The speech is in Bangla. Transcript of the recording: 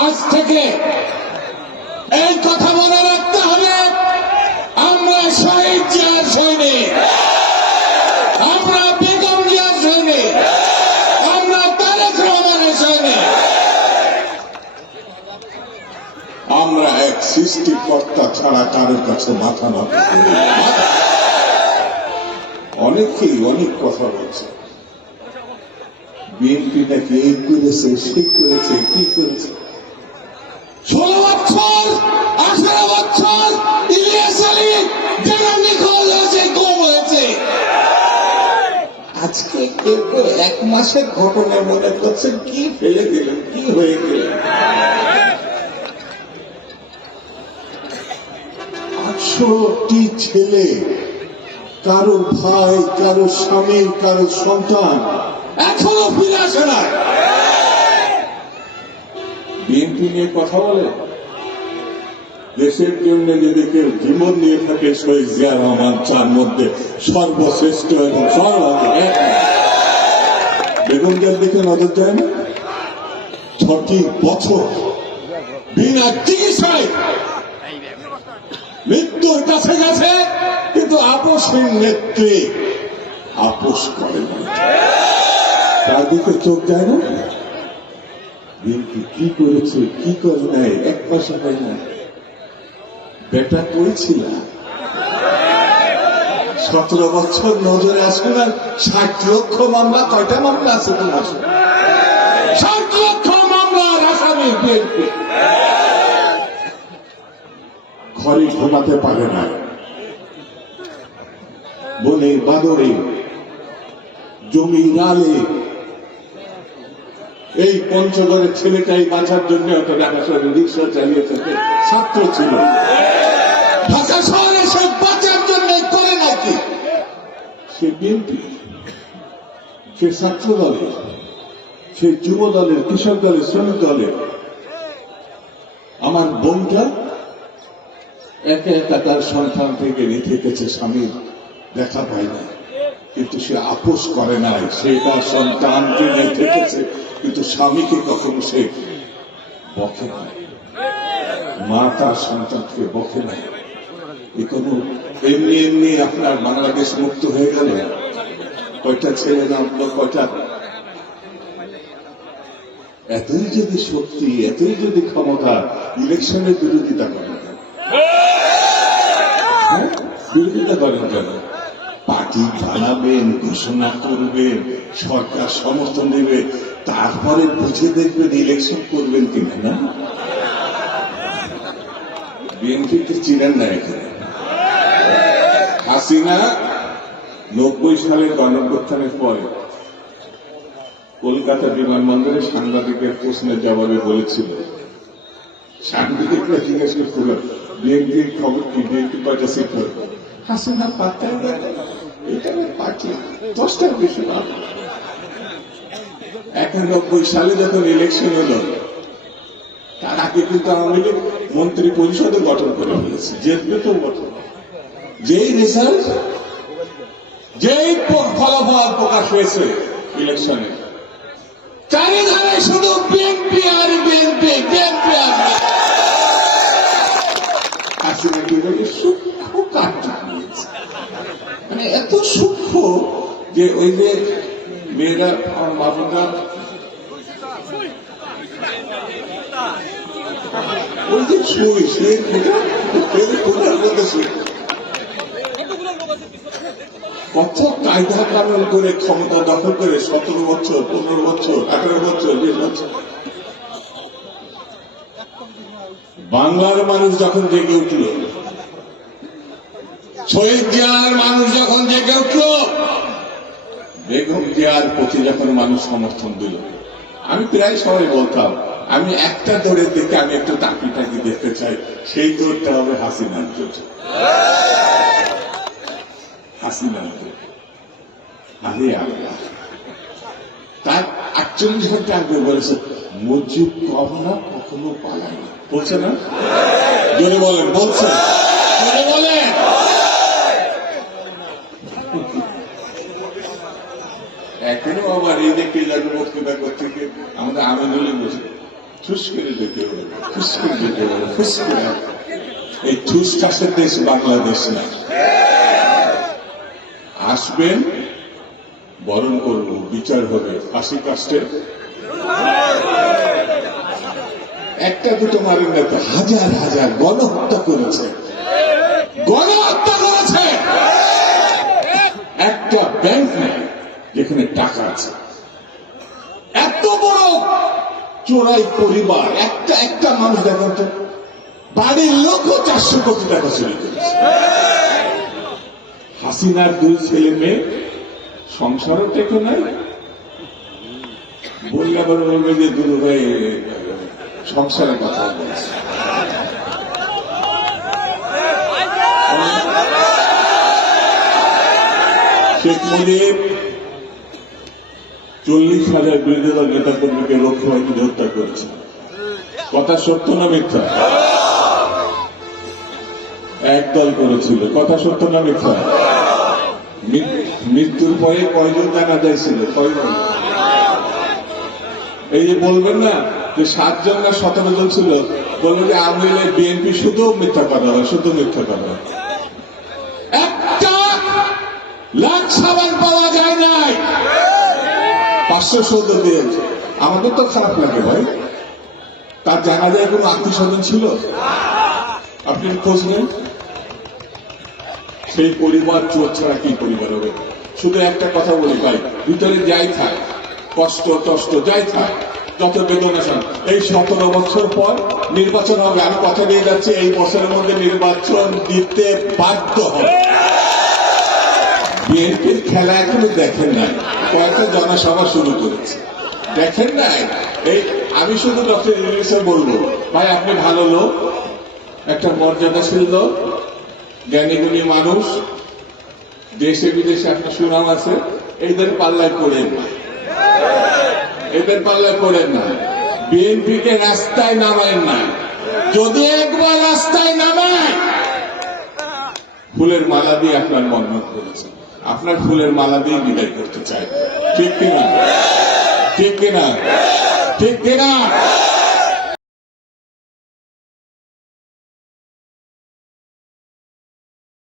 আজ থেকে এই কথা মনে রাখতে হবে, আমরা শহীদ জিয়ার সৈনিক, আমরা বেগম জিয়ার সৈনিক, আমরা তারেক রহমানের সৈনিক। আমরা এক সৃষ্টিকর্তা ছাড়া কারোর কাছে মাথা নত করি না। অনেকেই অনেক কথা বলছে, বিএনপি নাকি এই করেছে, সে করেছে, কি করেছে। 16 বছর 18 বছর ইলিয়াস আলী যারা নিখোঁজ হয়েছে, গুম হয়েছে, আজকে কেউ কেউ 1 মাসের ঘটনা মনে করছেন, কি ফেলে দিলেন, কি হয়ে গেলেন। 800টি ছেলে, কারো ভাই, কারো স্বামী, কারো সন্তান এখনো ফিরে আসে না। বিএনপি নিয়ে কথা বলে, দেশের জন্য যদি কেউ জীবন নিয়ে থাকে শহীদ জিয়া রহমান চার মধ্যে সর্বশ্রেষ্ঠ এবং সর্বাধিক এক। বেগম জিয়ার দিকে নজর যায় না? 6টি বছর বিনা চিকিৎসায় মৃত্যুর কাছে গেছে, কিন্তু আপোষের নেত্রী আপোষ করে না, তার দিকে চোখ যায় না। বিএনপি কি করেছে, কি করে নাই, 1 পয়সা হয় না। বেটা করেছিল 17 বছর নজরে আসবে না। 60 লক্ষ মামলা, কয়টা মামলা আছে তোমার? 60 লক্ষ মামলার আসামি বিএনপি। ঘরে ঘুমাতে পারে না, বনে বাদরে জমি নালে। এই পঞ্চগড়ের ছেলেটাই বাঁচার জন্য হয়তো ঢাকা শহরে রিক্সা চালিয়ে থাকে, ছাত্র ছিল। ঢাকা শহরে সে বাঁচার জন্য করে নাকি? সে বিএনপি, সে ছাত্র দলের, সে যুব দলের, কৃষক দলের, শ্রমিক দলের। আমার বোনটা একে একা তার সন্তান থেকে নিতে গেছে, স্বামীর দেখা পায় না, কিন্তু সে আপোষ করে নাই। সে তার সন্তানকে নিয়ে থেকেছে, কিন্তু স্বামীকে কখনো সে বকে নাই, মা তার সন্তানকে বকে নাই। এ কোনো এমনি এমনি আপনার বাংলাদেশ মুক্ত হয়ে গেল? কয়টা ছেলে নামলো, কয়টা। এতই যদি শক্তি, এতই যদি ক্ষমতা, ইলেকশনের বিরোধিতা করেন কেন? বিরোধিতা করেন কেন? পার্টি বানাবেন, ঘোষণা করবেন, সরকার সমর্থন দেবে, তারপরে বুঝে দেখবেন ইলেকশন করবেন কিনা। না, বিএনপিকে চিনেন না এখানে। হাসিনা 90 সালের গণঅভ্যুত্থানের পরে কলকাতা বিমানবন্দরে সাংবাদিকের প্রশ্নের জবাবে বলেছিল, সাংবাদিকরা জিজ্ঞেস করছিল বিএনপির খবর কি, বিএনপি কয়টা সিট হবে? হাসিনা পাত্তাই দেয় না, এটা পার্টি 10টার বেশি না। 91 সালে যখন ইলেকশন হলো, তার আগে কিন্তু আওয়ামী লীগ মন্ত্রী পরিষদে গঠন করে ফেলেছে, জিতবে তো গঠন। যেই রেজাল্ট, যেই ফলাফল প্রকাশ হয়েছে ইলেকশনে, চারিধারে শুধু বিএনপি আর বিএনপি, বিএনপি আর হাসিনা কিভাবে সূক্ষ্ম কাটটা নিয়েছে, মানে এত সূক্ষ্ম যে ওই যে মেয়েরা, আমার বাবুরা, ওই যে শুই শুয়ে কোথার মধ্যে শুই, কত কায়দা কানুন করে ক্ষমতা দখল করে 17 বছর, 15 বছর, 18 বছর, 20 বছর। বাংলার মানুষ যখন জেগে উঠল, শহীদ জিয়ার মানুষ যখন জেগে উঠল, বেগম জিয়ার প্রতি যখন মানুষ সমর্থন দিল, আমি প্রায় সবাই বলতাম, আমি একটা দৌড়ের দিকে আমি একটু তাকি তাকি দেখতে চাই, সেই দৌড়টা হবে হাসিনার জন্য। হাসিনার দৌড়, আরে আল্লাহ, তার 48 ঘন্টা আগে বলেছে মুজিব কম না, কখনো পালায় না, বলছে না? জোরে বলেন, বলছে, জোরে বলেন। এখনো আবার এই যে কে জানি বক্তৃতা করতে গিয়ে আমাদের আমিনুলই বসে ঠুস করে ঢুকে বলে, ফুস করে ঢুকে বলে, ফুস করে। এই ঠুস ঠাসের দেশ বাংলাদেশ না। আসবেন, বরণ করব, বিচার হবে, ফাঁসি কাস্টে একটা দুটো মারেন না তো, হাজার হাজার গণহত্যা করেছে, গণহত্যা করেছে। একটা ব্যাংক নেই যেখানে টাকা আছে। এত বড় চোরাই পরিবার, একটা একটা মানুষ দেখেন তো, বাড়ির লোকও 400 কোটি টাকা চুরি করেছে। হাসিনার 2 ছেলে মেয়ে, সংসারও টেকে নাই। বললে আবার বলবে যে দুরু ভাই সংসারের কথা বলছে। শেখ মুজিব 40,000 বিরোধী দল নেতা কর্মীকে লক্ষ্যমাত্রা হত্যা করেছে। কথা সত্য না মিথ্যা? একদল করেছিল। কথা সত্য না মিথ্যা? মৃত্যুর পরে কয়জন জানা যাইছিল? কয়জন? এই যে বলবেন না যে 7 জন না 17 জন ছিল, বলবেন যে আওয়ামী লীগ বিএনপি শুধু মিথ্যা কথা হয়, শুধু মিথ্যা কথা হয়। একটা লাখ সাবান পাওয়া যায় নাই, 500 দিয়েছে। আমাদের তো খারাপ লাগে ভাই। তার জানা যায় কোনো আত্মীয় স্বজন ছিল? আপনি খোঁজ নেন। সেই পরিবার চোর ছাড়া কি পরিবার হবে? শুধু একটা কথা বলি ভাই, ভিতরে যাই থাক, কষ্ট টষ্ট যাই থাক, যত বেদনা শান, এই 17 বছর পর নির্বাচন হবে। আমি কথা দিয়ে যাচ্ছি, এই বছরের মধ্যে নির্বাচন দিতে বাধ্য হবে। বিএনপির খেলা এখনো দেখেন নাই, কয়েকটা জনসভা শুরু করেছে, দেখেন নাই। এই আমি শুধু ডক্টর ইউনূসকে বলবো, ভাই আপনি ভালো লোক, একটা মর্যাদাশীল লোক, জ্ঞানীগুণী মানুষ, দেশে বিদেশে আপনার সুনাম আছে, এদের পাল্লায় পড়েন না, এদের পাল্লায় পড়েন না। বিএনপিকে রাস্তায় নামায় না, যদি একবার রাস্তায় নামায়, ফুলের মালা দিয়ে আপনার মন্নত করেছে, আপনার ফুলের মালা দিয়ে বিদায় করতে চাই। ঠিক কিনা? ঠিক কিনা? ঠিক কিনা?